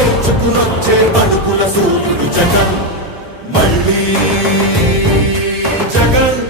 పెంచుకునొచ్చే అడుగుల సూర్యుడు జగన్. మళ్ళీ జగన్.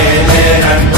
and I'm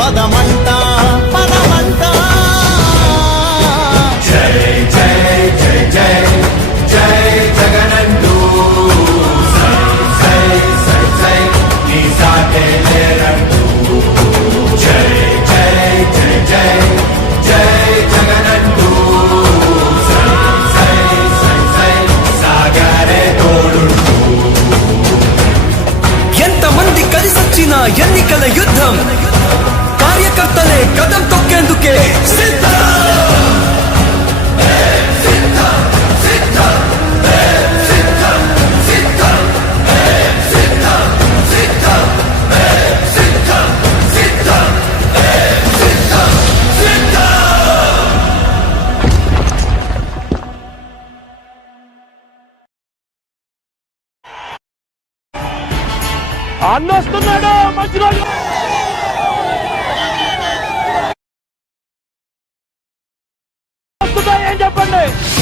పదమంతా కథం తొక్కేందుకే. అన్నొస్తున్నాడు మంచి రోజు independente.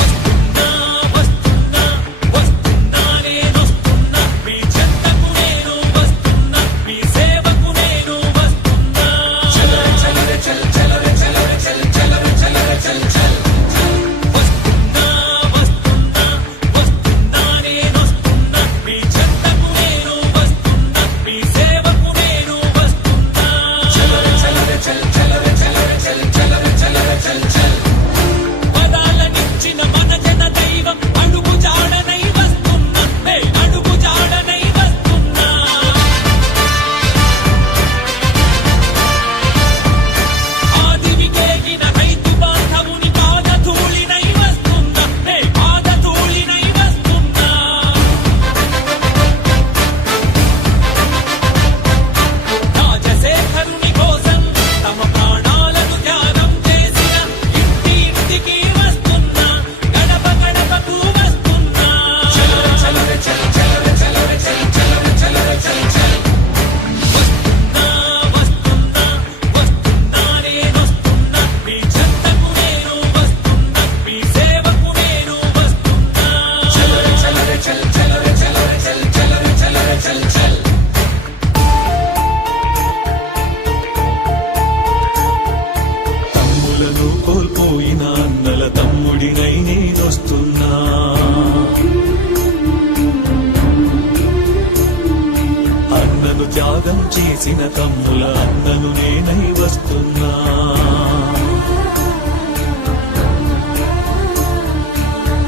త్యాగం చేసిన తమ్ముల అందను నేనై వస్తున్నా.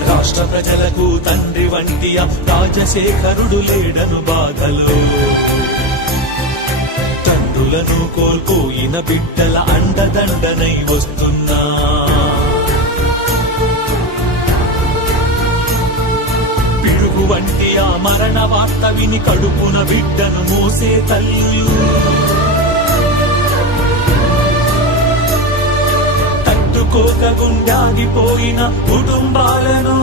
రాష్ట్ర ప్రజలకు తండ్రి వంటి రాజశేఖరుడు లేడను బాధలో. తండ్రులను కోల్పోయిన బిడ్డల అండదండనై వస్తున్నా. వంటి ఆ మరణ వార్త విని కడుపున బిడ్డను మోసే తల్లులు తట్టుకోక గుండాగిపోయిన కుటుంబాలను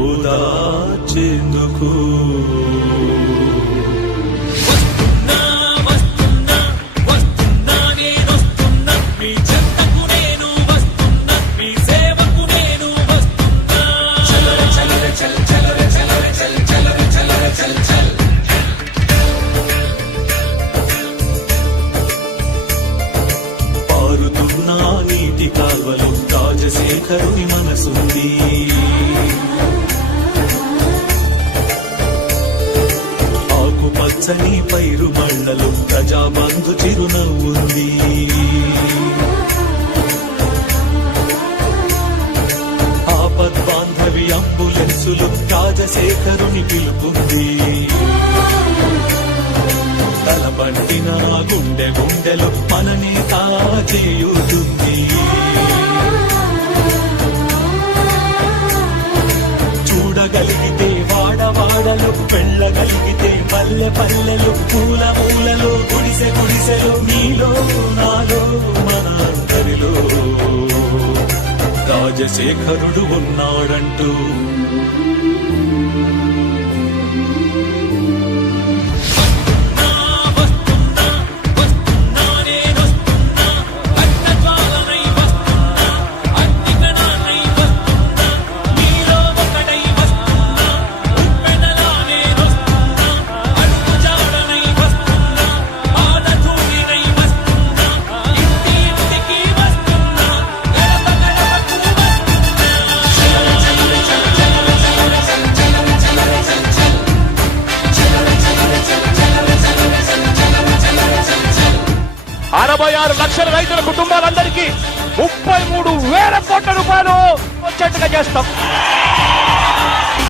ఓదార్చేందుకు రాజశేఖరుని మనసుంది. ఆకుపచ్చని పైరు మళ్ళలు ప్రజాబంధు చిరునవ్వుంది. ఆపద్బాంధవి అంబులెన్సులు రాజశేఖరుని పిలుపుంది. తలపట్టిన గుండె గుండెలు మననే చేయుతుంది పల్లె పల్లెలు పూల పూలలో గుడిసె గుడిసెలు నీలో నాలో మనందరిలో రాజశేఖరుడు ఉన్నాడంటూ యాభై ఆరు లక్షల రైతుల కుటుంబాలందరికీ ముప్పై మూడు వేల కోట్ల రూపాయలు వచ్చేట్టుగా చేస్తాం.